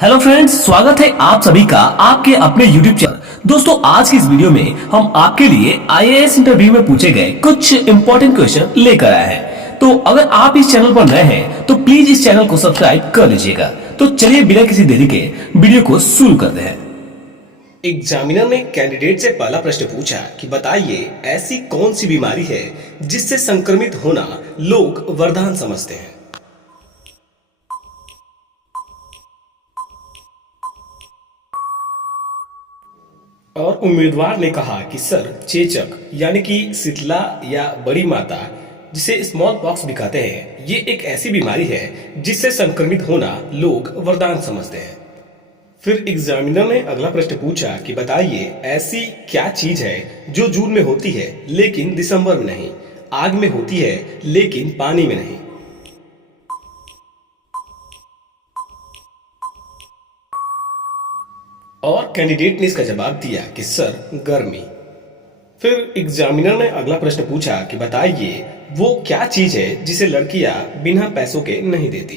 Hello friends, स्वागत है आप सभी का आपके अपने YouTube चैनल। दोस्तों, आज की इस वीडियो में हम आपके लिए आईएएस इंटरव्यू में पूछे गए कुछ इंपॉर्टेंट क्वेश्चन लेकर आए हैं। तो अगर आप इस चैनल पर नए हैं तो प्लीज इस चैनल को सब्सक्राइब कर लीजिएगा। तो चलिए बिना किसी देरी के वीडियो को शुरू करते हैं। एग्जामिनर ने कैंडिडेट से पहला प्रश्न पूछा कि बताइए ऐसी कौन सी बीमारी है जिससे संक्रमित होना लोग वरदान समझते हैं। और उम्मीदवार ने कहा कि सर चेचक यानी कि शीतला या बड़ी माता जिसे स्मॉल पॉक्स भी कहते हैं, ये एक ऐसी बीमारी है जिससे संक्रमित होना लोग वरदान समझते हैं। फिर एग्जामिनर ने अगला प्रश्न पूछा कि बताइए ऐसी क्या चीज है जो जून में होती है लेकिन दिसंबर में नहीं, आग में होती है लेकिन पानी में नहीं। और कैंडिडेट ने इसका जवाब दिया कि सर गर्मी। फिर एग्जामिनर ने अगला प्रश्न पूछा कि बताइए वो क्या चीज है जिसे लड़कियां बिना पैसों के नहीं देती।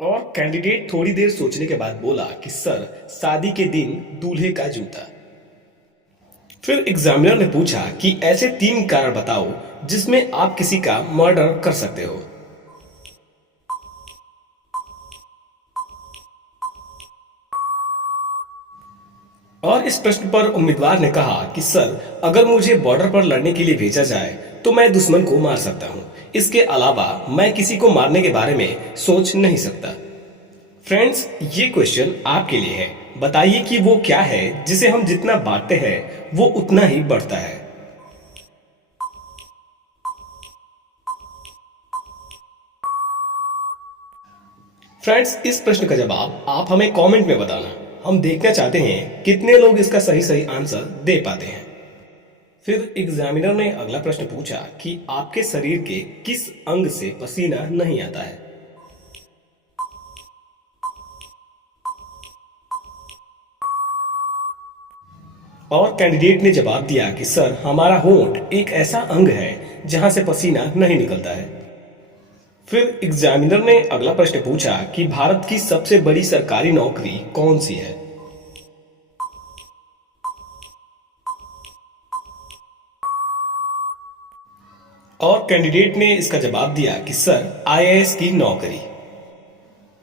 और कैंडिडेट थोड़ी देर सोचने के बाद बोला कि सर शादी के दिन दूल्हे का जूता। फिर एग्जामिनर ने पूछा कि ऐसे 3 कारण बताओ जिसमें आप किसी का मर्डर कर सकते हो। और इस प्रश्न पर उम्मीदवार ने कहा कि सर अगर मुझे बॉर्डर पर लड़ने के लिए भेजा जाए तो मैं दुश्मन को मार सकता हूं, इसके अलावा मैं किसी को मारने के बारे में सोच नहीं सकता। फ्रेंड्स, ये क्वेश्चन आपके लिए है। बताइए कि वो क्या है जिसे हम जितना बांटते हैं वो उतना ही बढ़ता है। फ्रेंड्स, इस प्रश्न का जवाब आप हमें कमेंट में बताना। हम देखना चाहते हैं कितने लोग इसका सही सही आंसर दे पाते हैं। फिर एग्जामिनर ने अगला प्रश्न पूछा कि आपके शरीर के किस अंग से पसीना नहीं आता है। और कैंडिडेट ने जवाब दिया कि सर हमारा होंठ एक ऐसा अंग है जहां से पसीना नहीं निकलता है। फिर एग्जामिनर ने अगला प्रश्न पूछा कि भारत की सबसे बड़ी सरकारी नौकरी कौन सी है। और कैंडिडेट ने इसका जवाब दिया कि सर आईएएस की नौकरी।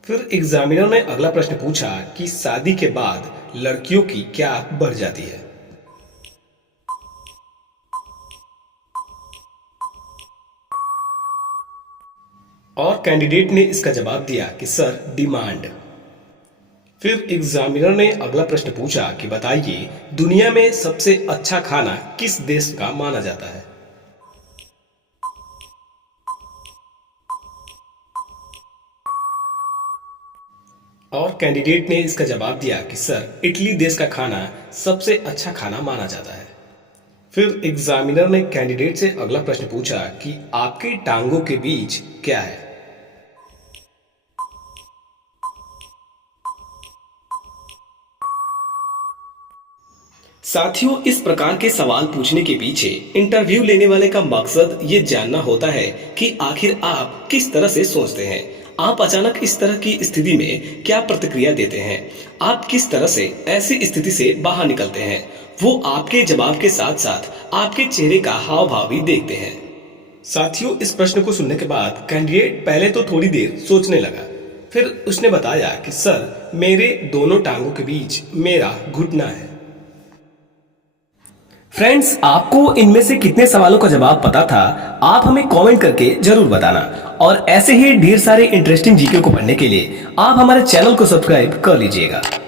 फिर एग्जामिनर ने अगला प्रश्न पूछा कि शादी के बाद लड़कियों की क्या बढ़ जाती है। और कैंडिडेट ने इसका जवाब दिया कि सर डिमांड। फिर एग्जामिनर ने अगला प्रश्न पूछा कि बताइए दुनिया में सबसे अच्छा खाना किस देश का माना जाता है। और कैंडिडेट ने इसका जवाब दिया कि सर इटली देश का खाना सबसे अच्छा खाना माना जाता है। फिर एग्जामिनर ने कैंडिडेट से अगला प्रश्न पूछा कि आपकी टांगों के बीच क्या है। साथियों, इस प्रकार के सवाल पूछने के पीछे इंटरव्यू लेने वाले का मकसद ये जानना होता है कि आखिर आप किस तरह से सोचते हैं। आप अचानक इस तरह की स्थिति में क्या प्रतिक्रिया देते हैं, आप किस तरह से ऐसी स्थिति से बाहर निकलते हैं, वो आपके जवाब के साथ साथ आपके चेहरे का हाव भाव भी देखते हैं। साथियों, इस प्रश्न को सुनने के बाद कैंडिडेट पहले तो थोड़ी देर सोचने लगा। फिर उसने बताया कि सर मेरे दोनों टांगों के बीच मेरा घुटना है। फ्रेंड्स, आपको इनमें से कितने सवालों का जवाब पता था, आप हमें कमेंट करके जरूर बताना। और ऐसे ही ढेर सारे इंटरेस्टिंग जीके को पढ़ने के लिए आप हमारे चैनल को सब्सक्राइब कर लीजिएगा।